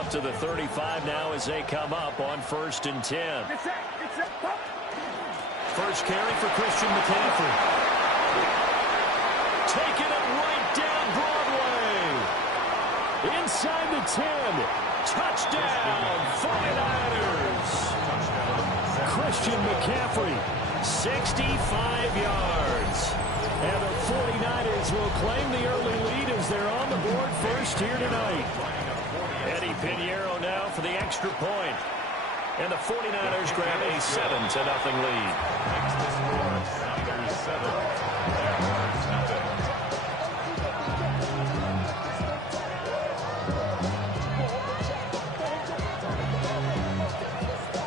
up to the 35 now as they come up on 1st and 10. First carry for Christian McCaffrey. Taking it right down Broadway. Inside the 10. Touchdown, 49ers. Christian McCaffrey, 65 yards. And the 49ers will claim the early lead as they're on the board first here tonight. Eddie Pinheiro now for the extra point. And the 49ers grab a 7-0 lead. Next to score, Niners 7. Jaguars nothing.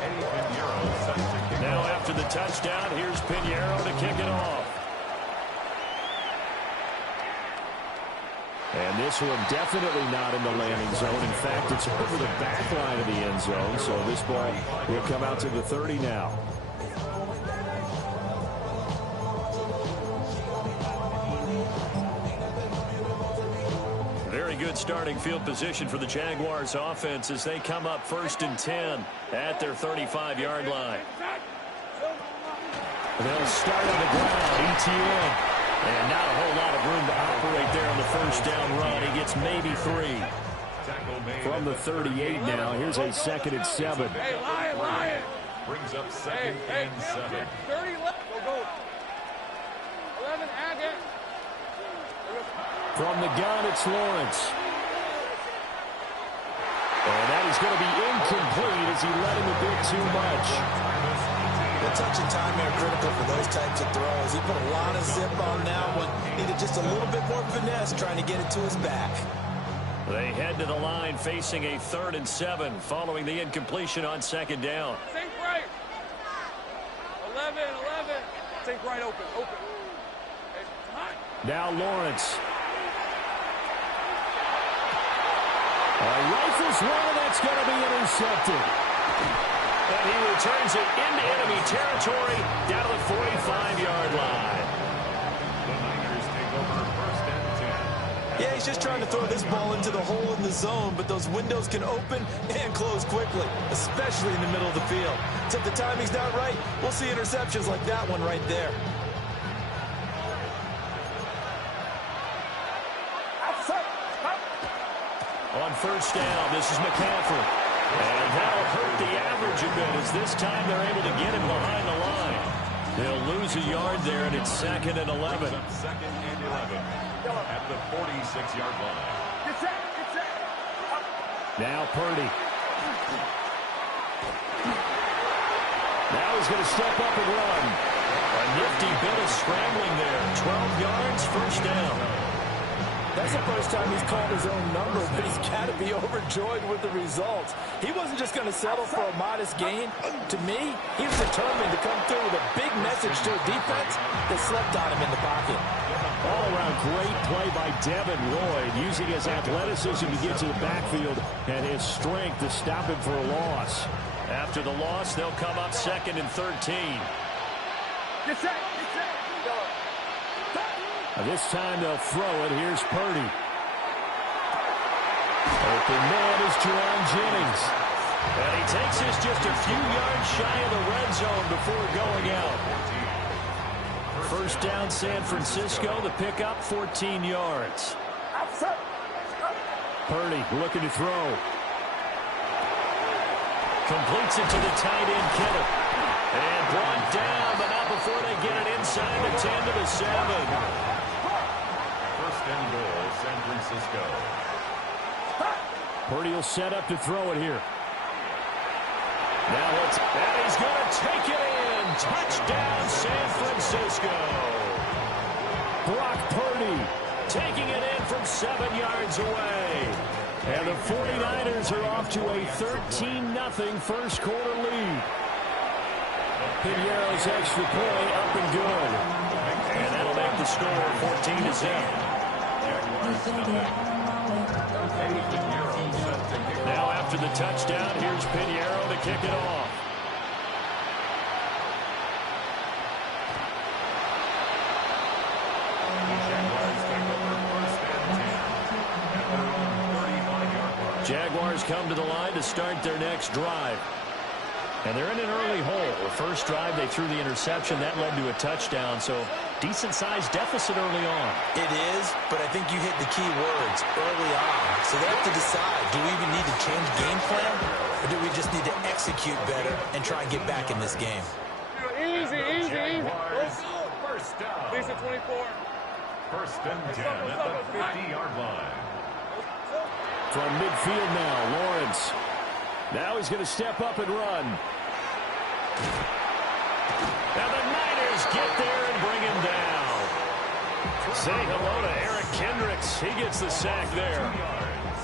Eddie Pinheiro set to kick. Now after the touchdown, here's Pinheiro to kick it off. And this one definitely not in the landing zone. In fact, it's over the back line of the end zone. So this ball will come out to the 30 now. Very good starting field position for the Jaguars offense as they come up 1st and 10 at their 35-yard line. They'll start on the ground. ETN. And not a whole lot of room to operate there on the first down run. He gets maybe 3. From the 38 now, here's a 2nd and 7. Hey, Lion. Brings up 2nd and 7. 30 left. Go. 11, add it. From the gun, it's Lawrence. And that is going to be incomplete as he let him a bit too much. The touch and time are critical for those types of throws. He put a lot of zip on that one. Needed just a little bit more finesse trying to get it to his back. They head to the line facing a 3rd and 7 following the incompletion on 2nd down. Think right. 11. Think right, open. Hey, now Lawrence. Rifles one, that's going to be intercepted. And he returns it into enemy territory down to the 45-yard line. The Niners take over 1st and 10. Yeah, he's just trying to throw this ball into the hole in the zone, but those windows can open and close quickly, especially in the middle of the field. So if the timing's not right, we'll see interceptions like that one right there. On 1st down, this is McCaffrey. And that'll hurt the average a bit as this time they're able to get him behind the line. They'll lose a yard there, and it's 2nd and 11. 2nd and 11 at the 46-yard line. Now Purdy. Now he's going to step up and run. A nifty bit of scrambling there. 12 yards, 1st down. That's the first time he's called his own number, but he's got to be overjoyed with the results. He wasn't just going to settle for a modest gain. To me, he was determined to come through with a big message to a defense that slept on him in the pocket. All-around great play by Devin Lloyd, using his athleticism to get to the backfield and his strength to stop him for a loss. After the loss, they'll come up 2nd and 13. This time they'll throw it. Here's Purdy. Open man is Jerron Jennings. And he takes this just a few yards shy of the red zone before going out. 1st down San Francisco. The pickup, 14 yards. Purdy looking to throw. Completes it to the tight end, Kittle. And brought down, but not before they get it inside the 10 to the 7. 1st and goal, San Francisco. Purdy will set up to throw it here. Now it's, and he's going to take it in. Touchdown, San Francisco. Brock Purdy taking it in from 7 yards away. And the 49ers are off to a 13-0 first quarter lead. Pinheiro's extra point up and good. And that'll make the score 14-0. Now after the touchdown, here's Pinheiro to kick it off. The Jaguars take over 1st and 10 at their own 35-yard line. Jaguars come to the line to start their next drive. And they're in an early hole. The first drive, they threw the interception. That led to a touchdown, so decent-sized deficit early on. It is, but I think you hit the key words early on. So they have to decide, do we even need to change game plan, or do we just need to execute better and try and get back in this game? Easy. First down. Decent 24. First and 10 at the 50-yard line. From midfield now, Lawrence. Now he's going to step up and run. And the Niners get there and bring him down. Say hello to Eric Kendricks. He gets the sack there. 2 yards.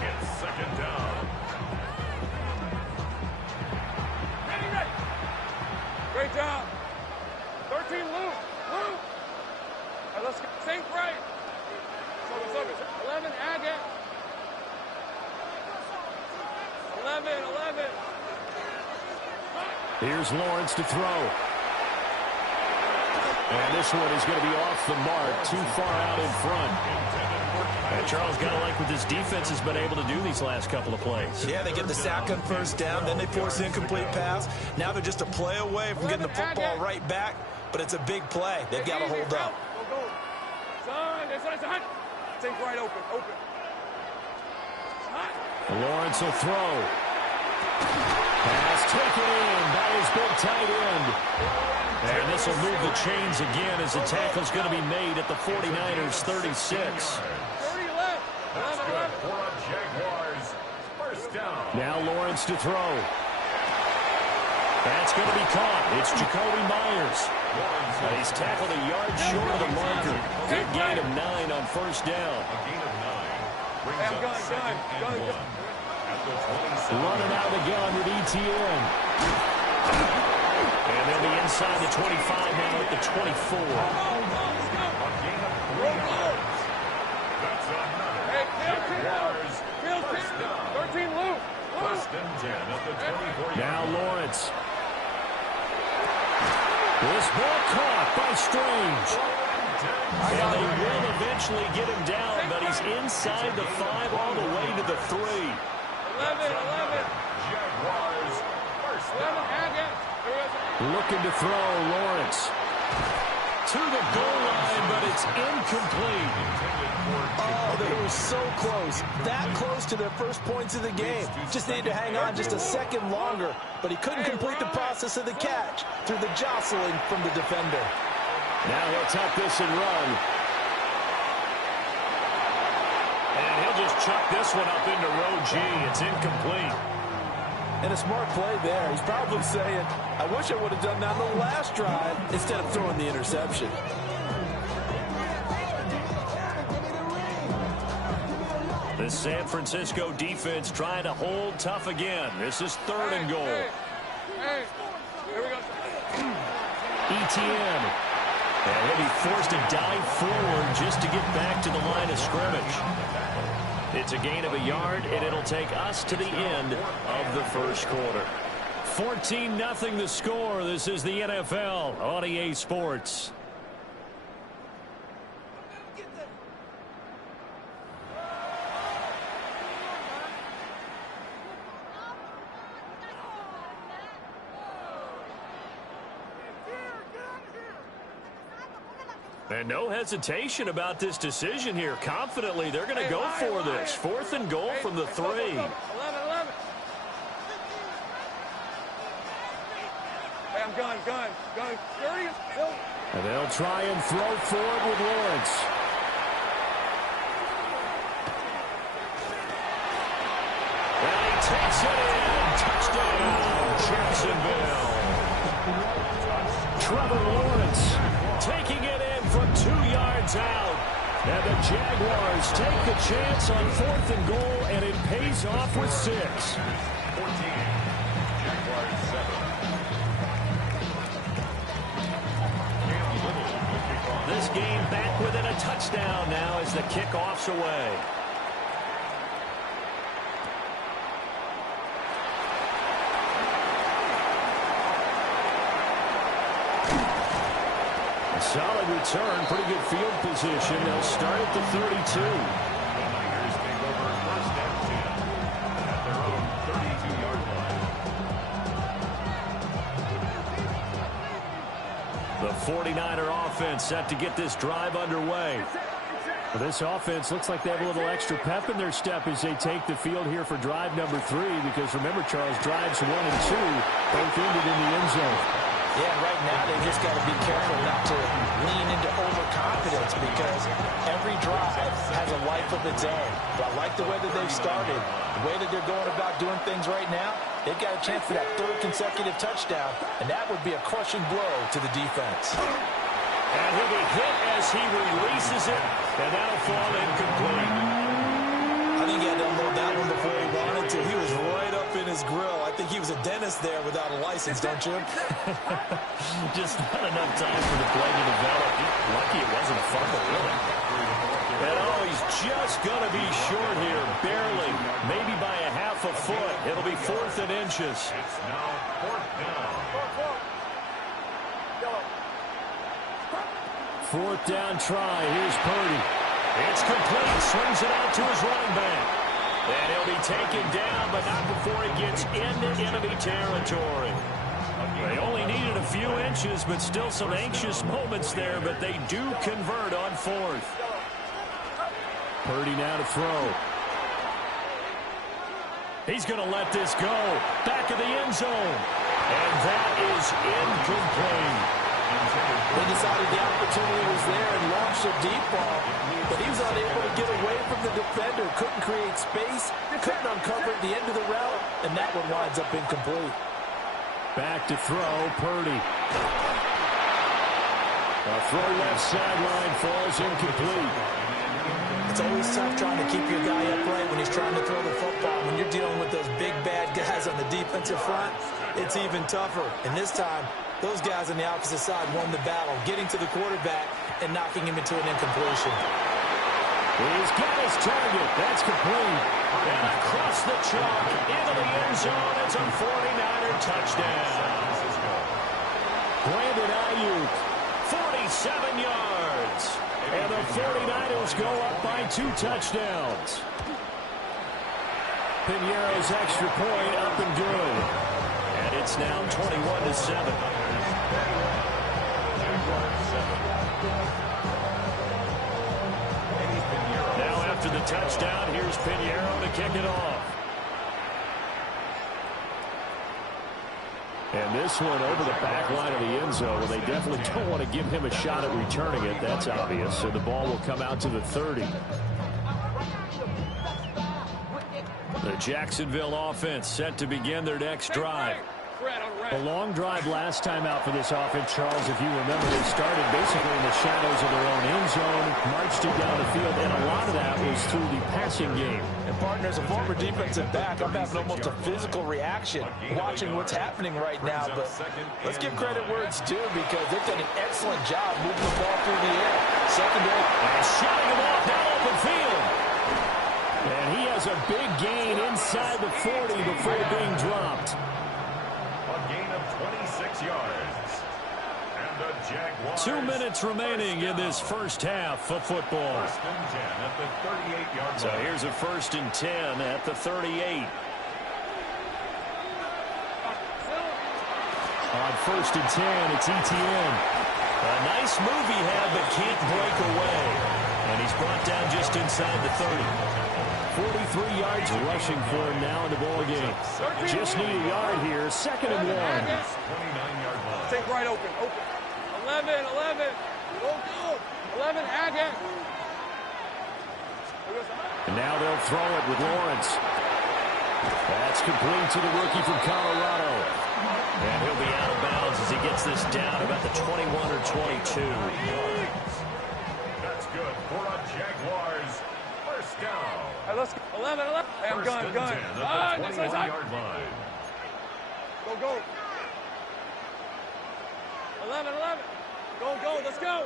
It's second down. Ready. Great job. 13, Luke. All right, let's go. Sink right. 11, Agate. 11. Here's Lawrence to throw. And this one is going to be off the mark, too far out in front. And Charles, got to like what this defense has been able to do these last couple of plays. Yeah, they get the sack on first down, then they force an incomplete pass. Now they're just a play away from getting the football right back, but it's a big play. They've got to hold up. Go. Son. Sink right open. Lawrence will throw. Pass taken in by his big tight end. And this will move the chains again as the tackle's going to be made at the 49ers 36. 30 left. That's good for a Jaguars. First down. Now Lawrence to throw. That's going to be caught. It's Jacoby Myers. And he's tackled a yard short of the marker. Good gain of 9 on first down. A gain of 9 brings up second and 1 at the 27. Running out of the gun with ETN. And they'll be inside the 25 now at the 24. A gain of 3 yards. That's another Jaguars. First down. 13, Luke. First and 10 at the 24. Now Lawrence. This ball caught by Strange. And they will eventually get him down, but he's inside the 5 all the way to the 3. 11. Jaguars. First 11, down. Agate. Looking to throw, Lawrence. To the goal line, but it's incomplete. Oh, they were so close. That close to their first points of the game. Just needed to hang on just a second longer, but he couldn't complete the process of the catch through the jostling from the defender. Now he'll tuck this and run. And he'll just chuck this one up into row G. It's incomplete. And a smart play there. He's probably saying, I wish I would have done that on the last drive instead of throwing the interception. The San Francisco defense trying to hold tough again. This is 3rd and goal. Hey, here we go. ETN. And he'll be forced to dive forward just to get back to the line of scrimmage. It's a gain of a yard, and it'll take us to the end of the first quarter. 14-0 the score. This is the NFL on EA Sports. And no hesitation about this decision here. Confidently, they're going to go for this. 4th and goal from the 3. 11. Hey, I'm gun. 30. And they'll try and throw forward with Lawrence. And he takes it in. Touchdown, Jacksonville. Trevor Lawrence taking it in from 2 yards out. And the Jaguars take the chance on 4th and goal, and it pays off with 6. 14. Jaguars 7. This game back within a touchdown now as the kickoff's away. Solid return, pretty good field position. They'll start at the 32. The Niners take over first and 10. 49er offense set to get this drive underway. Well, this offense looks like they have a little extra pep in their step as they take the field here for drive number 3, because remember, Charles, drives 1 and 2 both ended in the end zone. Yeah, right now they just got to be careful not to lean into overconfidence, because every drive has a life of its own. But I like the way that they've started, the way that they're going about doing things right now. They've got a chance for that 3rd consecutive touchdown, and that would be a crushing blow to the defense. And he'll be hit as he releases it, and that'll fall incomplete. I think he had to unload that one before he wanted to. He was right up in his grill. I think he was a dentist there without a license, don't you? Just not enough time for the play to develop. Lucky it wasn't a fumble, really. And he's just going to be short here, barely, maybe by a half a foot. It'll be 4th and inches. It's now 4th down. 4th down try. Here's Purdy. It's complete. Swings it out to his running back. And he'll be taken down, but not before he gets into enemy territory. They only needed a few inches, but still some anxious moments there, but they do convert on 4th. Purdy now to throw. He's going to let this go. Back of the end zone. And that is incomplete. They decided the opportunity was there and launched a deep ball, but he was unable to get away from the defender, couldn't create space, couldn't uncover at the end of the route, and that one winds up incomplete. Back to throw, Purdy. A throw left sideline, falls incomplete. It's always tough trying to keep your guy upright when he's trying to throw the football. When you're dealing with those big, bad guys on the defensive front, it's even tougher. And this time, those guys on the opposite side won the battle, getting to the quarterback and knocking him into an incompletion. He's got his target. That's complete. And across the chalk, into the end zone. It's a 49er touchdown. Brandon Ayuk, 47 yards. And the 49ers go up by 2 touchdowns. Piñeiro's extra point up and good. And it's now 21-7. Now after the touchdown, here's Piñeiro to kick it off. And this one over the back line of the end zone. Well, they definitely don't want to give him a shot at returning it. That's obvious. So the ball will come out to the 30. The Jacksonville offense set to begin their next drive. A long drive last time out for this offense, Charles. If you remember, they started basically in the shadows of their own end zone, marched it down the field, and a lot of that was through the passing game. And, partner, as a former defensive back, I'm having almost a physical reaction watching what's happening right now. But let's give credit where it's due, because they've done an excellent job moving the ball through the air. Secondary, and shutting him off down open field. And he has a big gain inside the 40 before being dropped. A gain of 26 yards. And the Jaguars. 2 minutes remaining in this first half of football. 1st and 10 at the 38-yard line. So here's a 1st and 10 at the 38. On 1st and 10, it's Etienne. A nice move he had, but can't break away. And he's brought down just inside the 30. 43 yards rushing for him now in the ball game. Just need a yard here. 2nd and 1. 29-yard line. Take right open. 11. Go. 11, add him. And now they'll throw it with Lawrence. That's complete to the rookie from Colorado. And he'll be out of bounds as he gets this down about the 21 or 22. That's good for a Jaguars. 1st down. All right, let's go. 11. Hey, I'm gun. At the 21-yard line. Go. 11. Go. Let's go.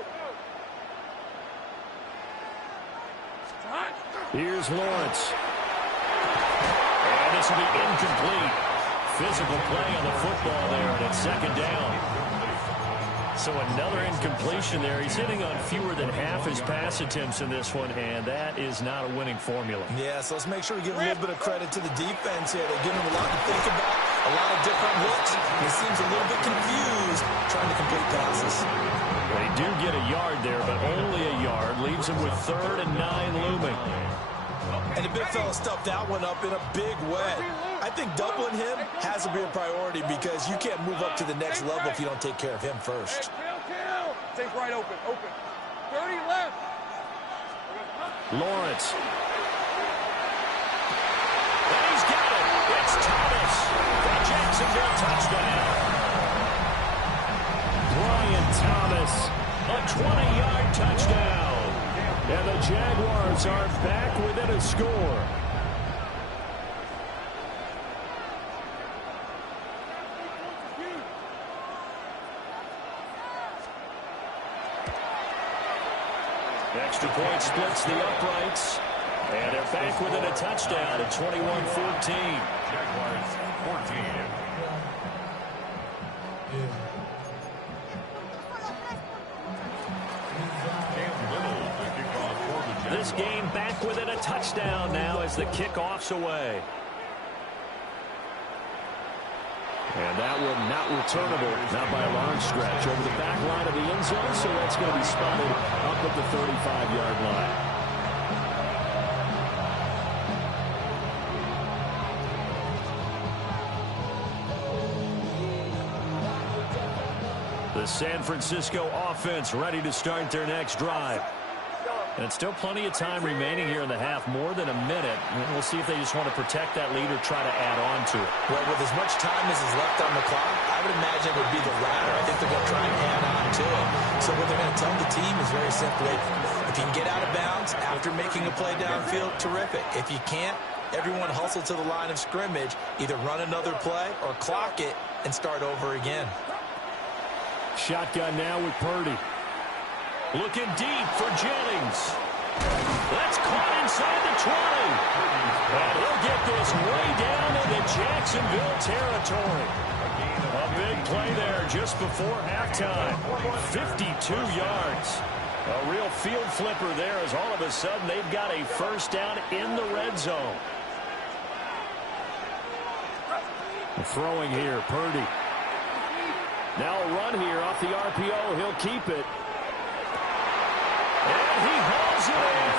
It's hot. Here's Lawrence. And this will be incomplete. Physical play on the football there, and it's 2nd down. So another incompletion there. He's hitting on fewer than half his pass attempts in this one, and that is not a winning formula. Yeah, so let's make sure we give a little bit of credit to the defense here. They're giving him a lot to think about. A lot of different looks. He seems a little bit confused trying to complete passes. They do get a yard there, but only a yard. Leaves him with 3rd and 9 looming. And the big fella stuffed that one up in a big way. I think doubling him has to be a priority because you can't move up to the next level if you don't take care of him first. Take right open. 30 left. Lawrence. And he's got it. It's Thomas. The Jacksonville touchdown. Brian Thomas, a 20-yard touchdown. And the Jaguars are back within a score. Extra point splits the uprights. And they're back within a touchdown at 21-14. Jaguars 14. This game back within a touchdown now as the kickoff's away. And that one not returnable, not by a long stretch, over the back line of the end zone, so that's going to be spotted up at the 35-yard line. The San Francisco offense ready to start their next drive. And still plenty of time remaining here in the half, more than a minute. And we'll see if they just want to protect that lead or try to add on to it. Well, with as much time as is left on the clock, I would imagine it would be the latter. I think they're going to try and add on to it. So what they're going to tell the team is very simply, if you can get out of bounds after making a play downfield, terrific. If you can't, everyone hustle to the line of scrimmage, either run another play or clock it and start over again. Shotgun now with Purdy. Looking deep for Jennings. That's caught inside the 20. And he'll get this way down into Jacksonville territory. A big play there just before halftime. 52 yards. A real field flipper there as all of a sudden they've got a first down in the red zone. Throwing here, Purdy. Now a run here off the RPO. He'll keep it. And he hauls it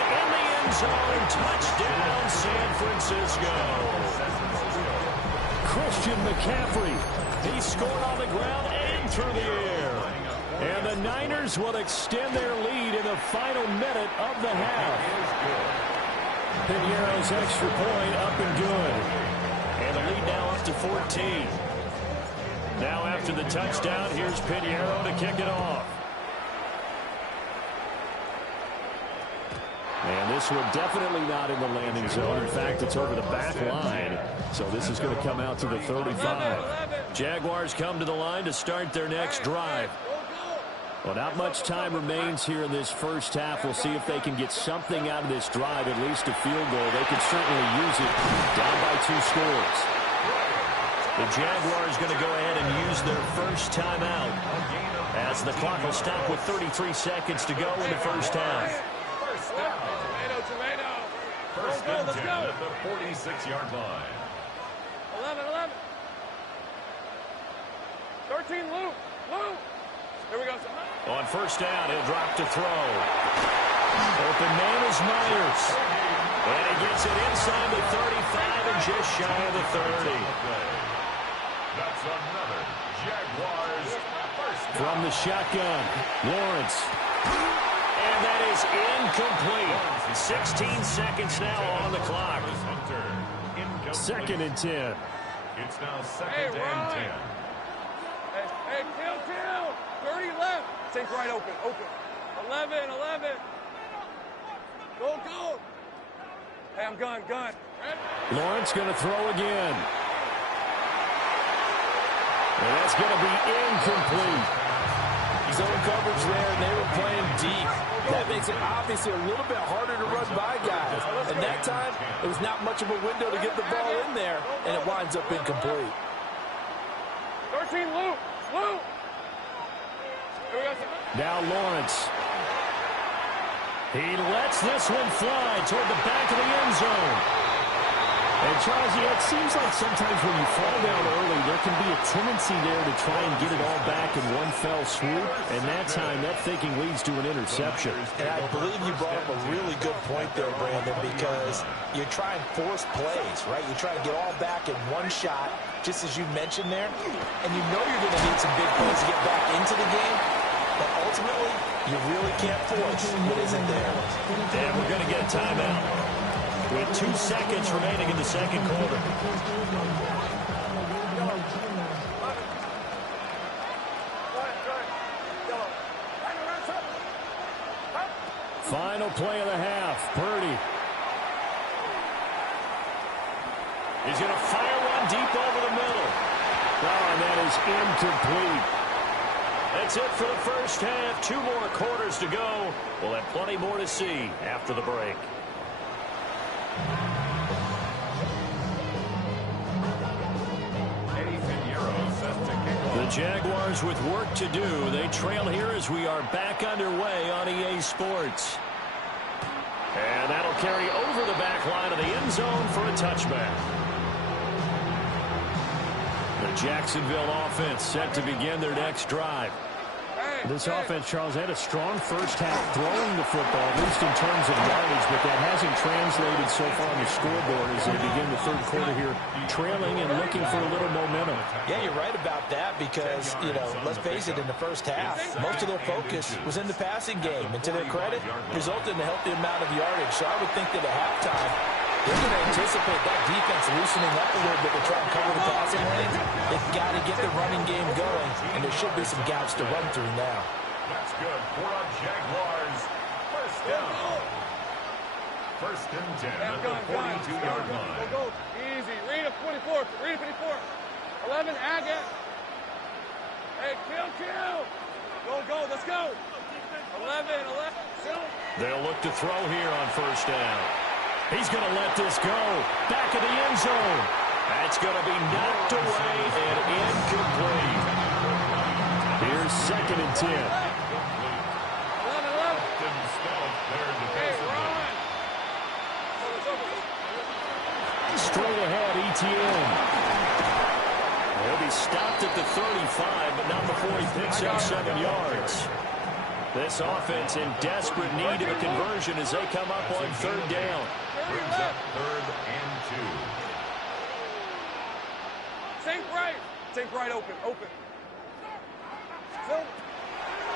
in the end zone. Touchdown, San Francisco. Christian McCaffrey. He scored on the ground and through the air. And the Niners will extend their lead in the final minute of the half. Pinheiro's extra point up and good. And the lead now up to 14. Now after the touchdown, here's Pinheiro to kick it off. And this one definitely not in the landing zone. In fact, it's over the back line. So this is going to come out to the 35. Jaguars come to the line to start their next drive. Well, not much time remains here in this first half. We'll see if they can get something out of this drive, at least a field goal. They can certainly use it down by 2 scores. The Jaguars going to go ahead and use their first timeout as the clock will stop with 33 seconds to go in the first half. Tomato. First and 10 at the 46-yard line. 11. 13, Lou. Here we go. On first down, he'll drop to throw. Open man is Myers. And he gets it inside the 35 and just shy of the 30. That's another Jaguars first down. From the shotgun, Lawrence. And that is incomplete. 16 seconds now on the clock. Second and 10. It's now second and 10. Hey, kill. 30 left. Take right open. 11. Go. Hey, I'm gun. Lawrence going to throw again. And that's going to be incomplete. Zone coverage there, and they were playing deep. That makes it obviously a little bit harder to run by guys. And that time, it was not much of a window to get the ball in there, and it winds up incomplete. 13, Lou. Now Lawrence. He lets this one fly toward the back of the end zone. And, Charles, it seems like sometimes when you fall down early, there can be a tendency there to try and get it all back in one fell swoop. And that time, that thinking leads to an interception. And I believe you brought up a really good point there, Brandon, because you try and force plays, right? You try and get all back in one shot, just as you mentioned there. And you know you're going to need some big plays to get back into the game. But ultimately, you really can't force what isn't there. And we're going to get a timeout with 2 seconds remaining in the second quarter. Final play of the half. Purdy. He's going to fire one deep over the middle. Oh, and that is incomplete. That's it for the first half. 2 more quarters to go. We'll have plenty more to see after the break. The Jaguars with work to do. They trail here as we are back underway on EA Sports. And that'll carry over the back line of the end zone for a touchback. The Jacksonville offense set to begin their next drive. This offense, Charles, had a strong first half throwing the football, at least in terms of yardage, but that hasn't translated so far on the scoreboard as they begin the third quarter here, trailing and looking for a little momentum. Yeah, you're right about that because, you know, let's face it, in the first half, most of their focus was in the passing game. And to their credit, resulted in a healthy amount of yardage. So I would think that at halftime, they're going to anticipate that defense loosening up a little bit to try and cover the passing lanes. They've got to get the running game going, and there should be some gaps to run through now. That's good for our Jaguars. First down. First and 10 at the 42-yard line. Go. Easy. Read a 24. Read a 54. 11, Agate. Hey, kill. Go. Let's go. 11. They'll look to throw here on first down. He's going to let this go. Back of the end zone. That's going to be knocked away and incomplete. Here's second and 10. 11. Straight ahead, Etienne. He'll be stopped at the 35, but not before he picks up 7 yards. This offense in desperate need of a conversion as they come up on third down. Brings up third and 2. Think right, open.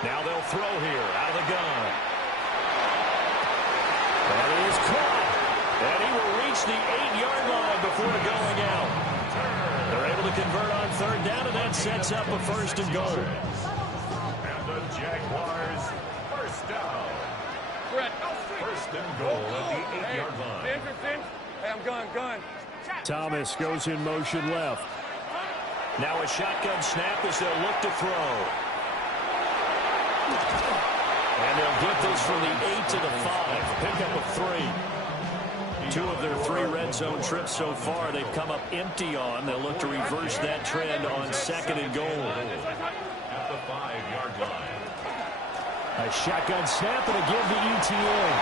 Now they'll throw here out of the gun. That is caught. And he will reach the 8-yard line before going out. They're able to convert on third down, and that sets up a first and goal. And the Jaguars first down. First and goal at the 8-yard line. Hey, I'm gun. Thomas goes in motion left. Now a shotgun snap as they'll look to throw. And they'll get this from the 8 to the 5. Pickup of 3. 2 of their 3 red zone trips so far they've come up empty on. They'll look to reverse that trend on second and goal. At the 5-yard line. A shotgun snap and again to Etienne.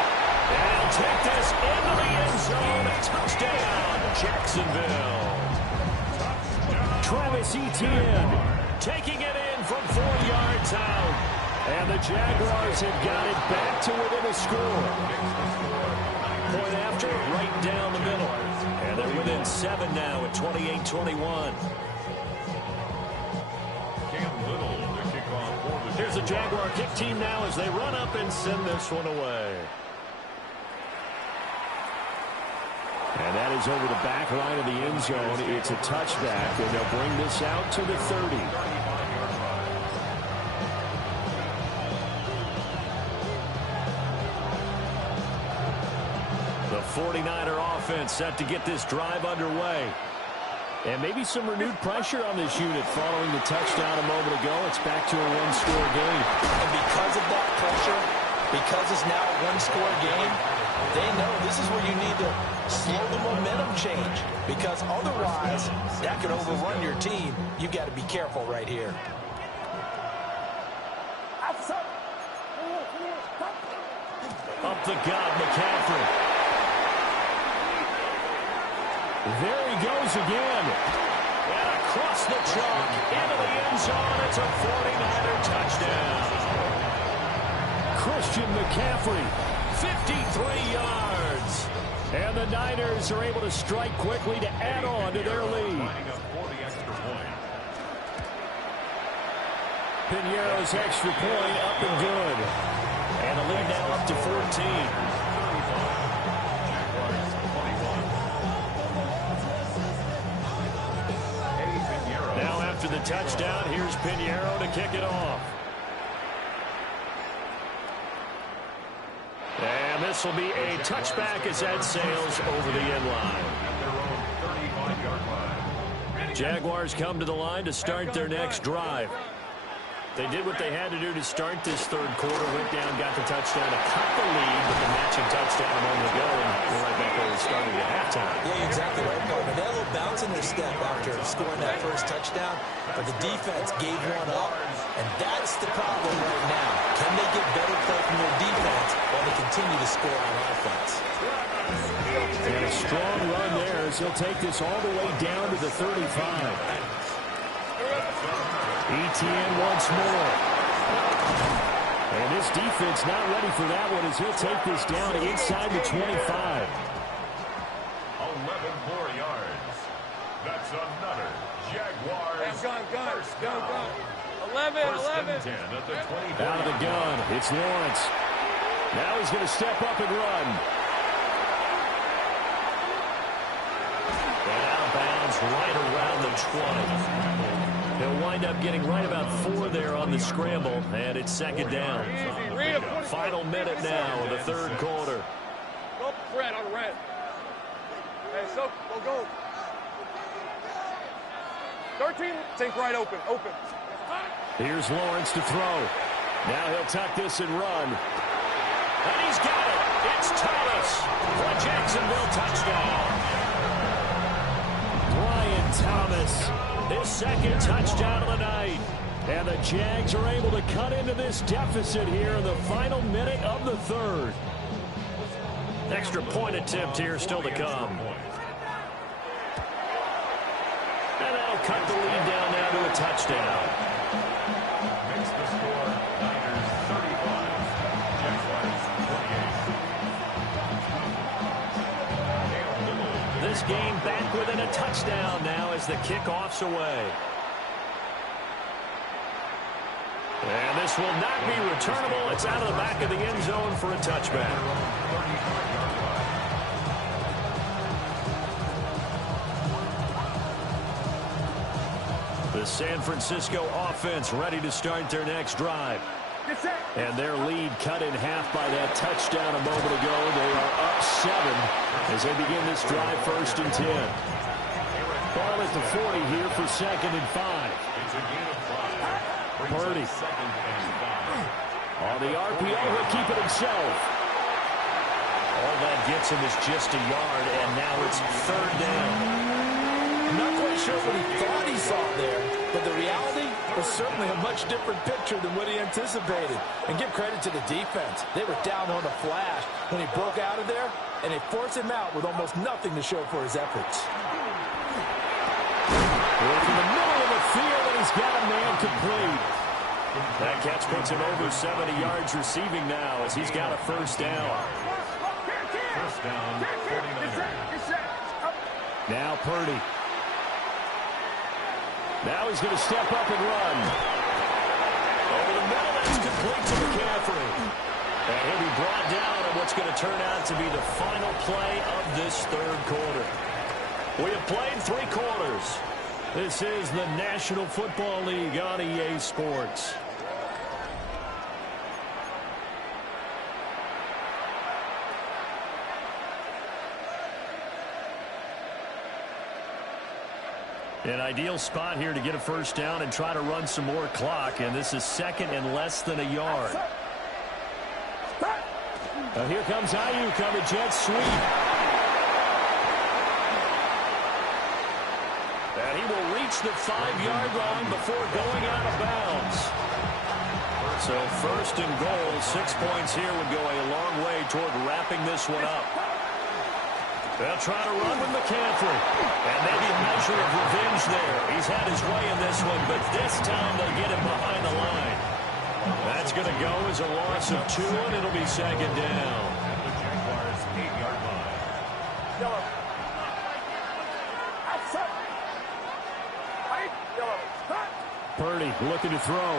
And he'll take this into the end zone. Touchdown, Jacksonville. Travis Etienne taking it in from 4 yards out. And the Jaguars have got it back to within a score. Point after, right down the middle. And they're within 7 now at 28-21. Here's the Jaguar kick team now as they run up and send this one away. And that is over the back line of the end zone. It's a touchback, and they'll bring this out to the 30. The 49er offense set to get this drive underway. And maybe some renewed pressure on this unit following the touchdown a moment ago. It's back to a one-score game. And because of that pressure, because it's now a one-score game, they know this is where you need to slow the momentum change. Because otherwise, that could overrun your team. You've got to be careful right here. Up the gut, McCaffrey. There he goes again. And across the chalk, into the end zone. It's a 49er touchdown. Christian McCaffrey, 53 yards. And the Niners are able to strike quickly to add on to their lead. Pinheiro's extra point up and good. And the lead now up to 14. After the touchdown, here's Pinheiro to kick it off. And this will be a touchback as that sails over the end line. Jaguars come to the line to start their next drive. They did what they had to do to start this third quarter, went down, got the touchdown to cut the lead with the matching touchdown a moment ago, and we're right back where we started at halftime. Yeah, exactly right, Coleman. They had a little bounce in their step after scoring that first touchdown, but the defense gave one up, and that's the problem right now. Can they get better play from their defense while they continue to score on offense? And a strong run there as he'll take this all the way down to the 35. ETN once more. And this defense not ready for that one as he'll take this down inside the 25. 11 more yards. That's another Jaguars. Gun. 11. Out of the gun. It's Lawrence. Now he's going to step up and run. And out of bounds right around the 20. He'll wind up getting right about 4 there on the scramble, and it's second down. Final minute now of the third quarter. Go red on red. Hey, so go. 13. Think right open. Here's Lawrence to throw. Now he'll tuck this and run. And he's got it. It's Thomas for a Jacksonville touchdown. Brian Thomas. His second touchdown of the night. And the Jags are able to cut into this deficit here in the final minute of the third. Extra point attempt here still to come. And that'll cut the lead down now to a touchdown. Makes the score Niners 35, Jaguars 28. This game back within a touchdown now as the kickoff's away. And this will not be returnable. It's out of the back of the end zone for a touchback. The San Francisco offense ready to start their next drive. And their lead cut in half by that touchdown a moment ago. They are up 7 as they begin this drive 1st and 10. Ball at the 40 here for 2nd and 5. Purdy. On the RPO, he'll keep it himself. All that gets him is just a yard, and now it's 3rd down. I'm not quite sure what he thought he saw there, but the reality was certainly a much different picture than what he anticipated. And give credit to the defense. They were down on the flash when he broke out of there, and they forced him out with almost nothing to show for his efforts. Working the middle of the field, and he's got a man complete. That catch puts him over 70 yards receiving now as he's got a 1st down. 1st down, 49ers. Now Purdy. Now he's going to step up and run. Over the middle, that's complete to McCaffrey. And he'll be brought down on what's going to turn out to be the final play of this 3rd quarter. We have played 3 quarters. This is the National Football League on EA Sports. An ideal spot here to get a 1st down and try to run some more clock, and this is 2nd and less than a yard. Here comes Ayuk on the jet sweep. And he will reach the 5-yard line before going out of bounds. So 1st and goal, 6 points here would go a long way toward wrapping this one up. They'll try to run with McCaffrey. And maybe a measure of revenge there. He's had his way in this one, but this time they'll get him behind the line. That's going to go as a loss of 2, and it'll be second down. At the Jaguars' 8-yard line. Purdy looking to throw.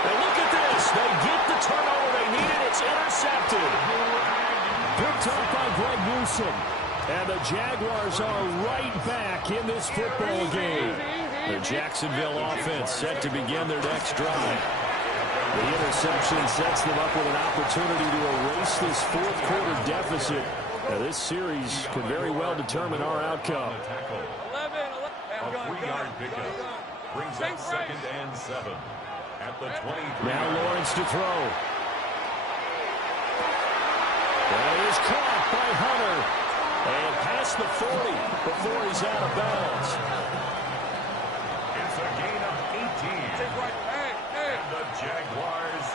And look at this. They get the turnover they needed. It's intercepted. Picked up by Greg Newsome. And the Jaguars are right back in this football game. The Jacksonville offense set to begin their next drive. The interception sets them up with an opportunity to erase this fourth-quarter deficit. Now, this series could very well determine our outcome. A 3-yard pickup brings up 2nd and 7 at the 23. Now Lawrence to throw. That is caught by Hunter. And past the 40 before he's out of bounds. It's a gain of 18. And the Jaguars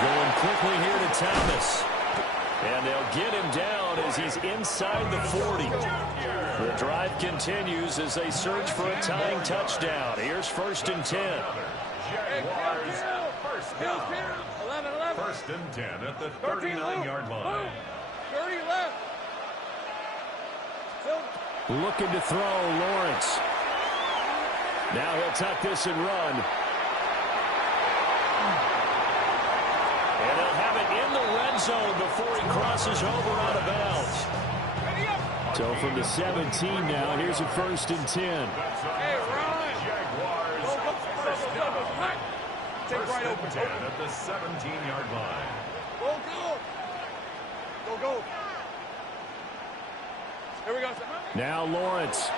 going quickly here to Thomas. And they'll get him down as he's inside the 40. The drive continues as they search for a tying touchdown. Here's 1st and 10. Jaguars first down. 1st and 10 at the 39-yard line. 30 left. Looking to throw, Lawrence. Now he'll tuck this and run. And they'll have it in the red zone before he crosses over out of bounds. So from the 17 now, here's a 1st and 10. Hey, Ron. Jaguars first down. Take right First open. and 10 at the 17-yard line. Go. Go. Here we go. Now Lawrence.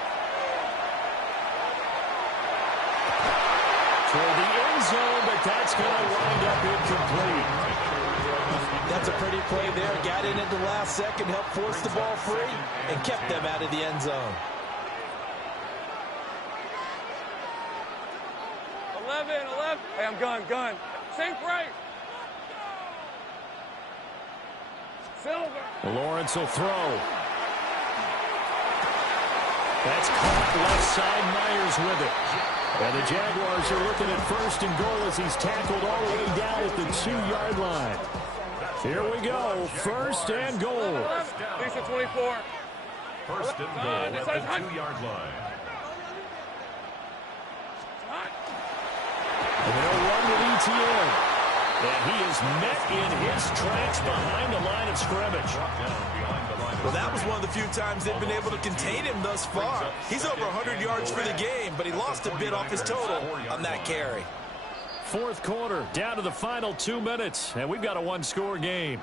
Toward the end zone, but that's going to wind up incomplete. That's a pretty play there. Got in at the last second, helped force the ball free, and kept them out of the end zone. 11. Hey, I'm gun. Sink right. Silver. Lawrence will throw. That's caught left side. Myers with it. And the Jaguars are looking at 1st and goal as he's tackled all the way down at the 2-yard line. Here we go. 1st and goal. Lisa 24. 1st and goal at the 2-yard line. And they'll run with ETN. And he is met in his tracks behind the line of scrimmage. Well, that was one of the few times they've been able to contain him thus far. He's over 100 yards for the game, but he lost a bit off his total on that carry. 4th quarter, down to the final 2 minutes, and we've got a 1-score game.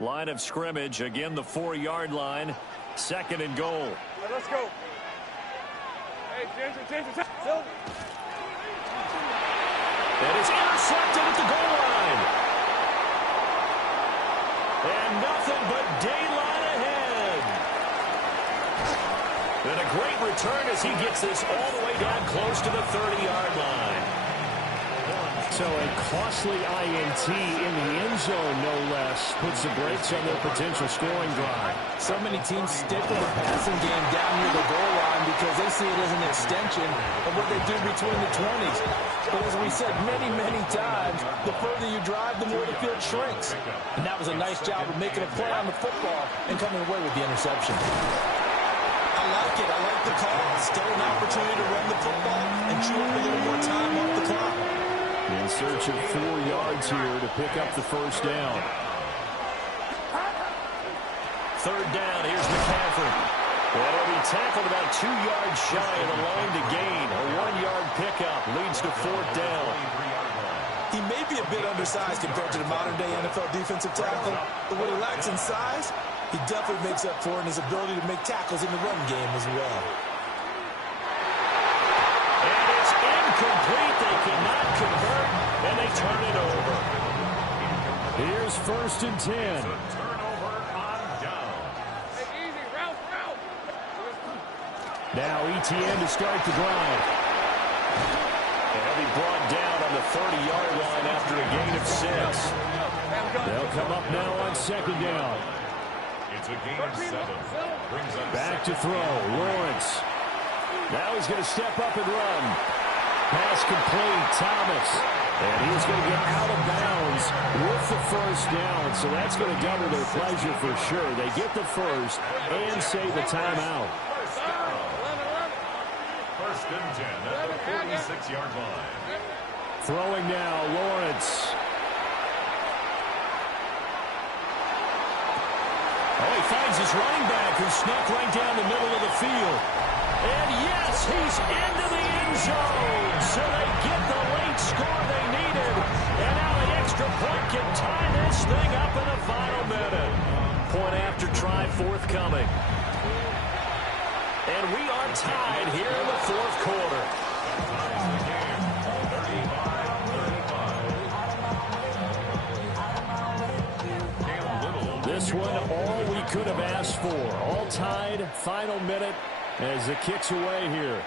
Line of scrimmage, again the 4-yard line, 2nd and goal. Right, let's go. Hey, Ginger. Silver. That is intercepted at the goal line. And nothing but daylight ahead. And a great return as he gets this all the way down close to the 30-yard line. So a costly INT in the end zone, no less, puts the brakes on their potential scoring drive. So many teams stick with the passing game down near the goal line because they see it as an extension of what they do between the 20s. But as we said many times, the further you drive, the more the field shrinks. And that was a nice job of making a play on the football and coming away with the interception. I like it. I like the call. Still an opportunity to run the football and chew up a little more time off the clock. In search of 4 yards here to pick up the 1st down. 3rd down, here's McCaffrey. Well, he'll be tackled about 2 yards shy of the line to gain. A 1-yard pickup leads to 4th down. He may be a bit undersized compared to the modern-day NFL defensive tackle, but what he lacks in size, he definitely makes up for in his ability to make tackles in the run game as well. And it's incomplete. They cannot convert, and they turn it over. Here's 1st and 10. Turnover on down. Hey, easy. Route. Now ETN to start the drive. And he'll be brought down on the 30-yard line after a gain of 6. They'll come up now on 2nd down. It's a gain of 7. Brings up Back to throw. Lawrence. Now he's going to step up and run. Pass complete. Thomas. And he's going to get out of bounds with the 1st down. So that's going to double their pleasure for sure. They get the 1st and save the timeout. 1st and 10 at the 46-yard line. Throwing now, Lawrence. Oh, he finds his running back who snuck right down the middle of the field. And yes, he's into the end zone. So they get the late score they needed. And now the extra point can tie this thing up in the final minute. Point after try forthcoming. And we are tied here in the 4th quarter. This one, all we could have asked for. All tied, final minute as it kicks away here.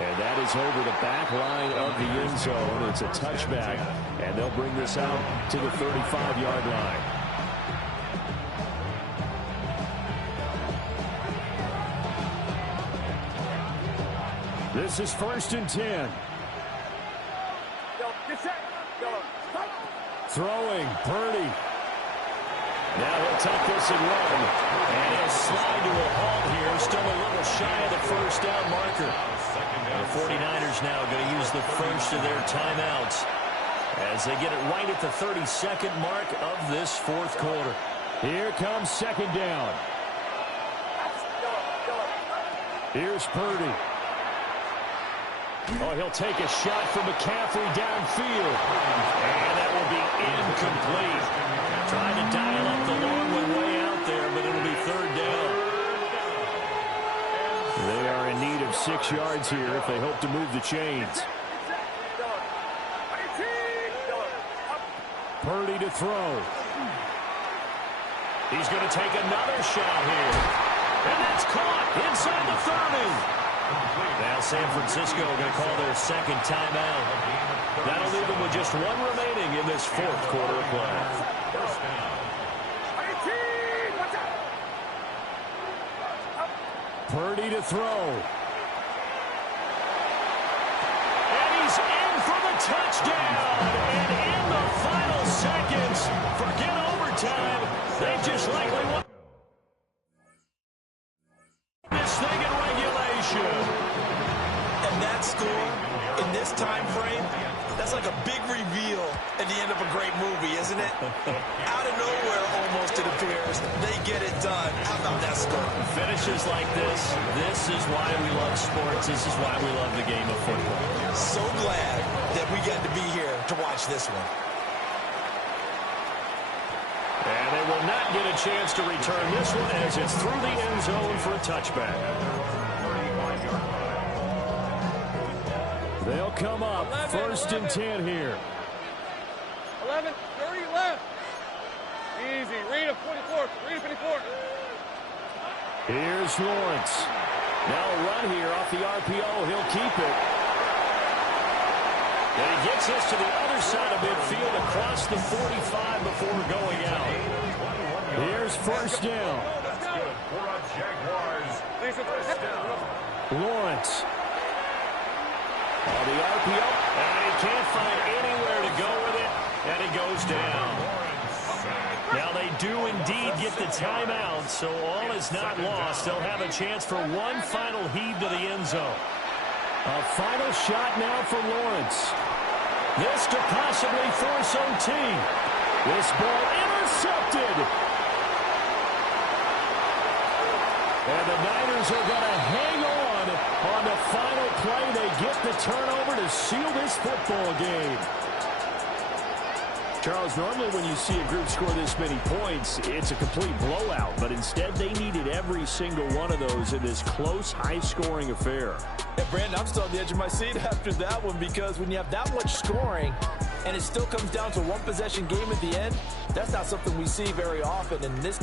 And that is over the back line of the end zone. It's a touchback, and they'll bring this out to the 35-yard line. This is 1st and 10. Throwing, Purdy. Now he'll take this and run. And he'll slide to a halt here. Still a little shy of the 1st down marker. The 49ers now going to use the 1st of their timeouts as they get it right at the 32nd mark of this 4th quarter. Here comes 2nd down. Here's Purdy. Oh, he'll take a shot from McCaffrey downfield. And that will be incomplete. Trying to dial up the long one way out there, but it'll be 3rd down. They are in need of 6 yards here if they hope to move the chains. Purdy to throw. He's going to take another shot here. And that's caught inside the 30. Now San Francisco going to call their 2nd timeout. That'll leave them with just 1 remaining in this 4th quarter of play. Purdy to throw. And he's in for the touchdown. And in the final seconds, forget overtime. They just likely won this thing in regulation. And that score in this time frame, that's like a big reveal at the end of a great movie, isn't it? Out of nowhere, almost, it appears. They get it done. How about that score? Finishes like this is why we love sports. This is why we love the game of football. So glad that we got to be here to watch this one. And they will not get a chance to return this one as it's through the end zone for a touchback. They'll come up 1st and 10 here. 11, 30 left. Easy. Read a 24. Read a 54. Here's Lawrence. Now a run here off the RPO. He'll keep it. And he gets this to the other side of midfield across the 45 before going out. Here's 1st down. Lawrence. On the RPO, and he can't find anywhere to go with it, and he goes down. Now they do indeed get the timeout, so all is not lost. They'll have a chance for one final heave to the end zone. A final shot now for Lawrence. This to possibly force OT. This ball intercepted. And the Niners are going to hang on the final play. They get the turnover to seal this football game. Charles, normally when you see a group score this many points, it's a complete blowout. But instead, they needed every single one of those in this close, high-scoring affair. Yeah, Brandon, I'm still on the edge of my seat after that one, because when you have that much scoring and it still comes down to one possession game at the end, that's not something we see very often. In this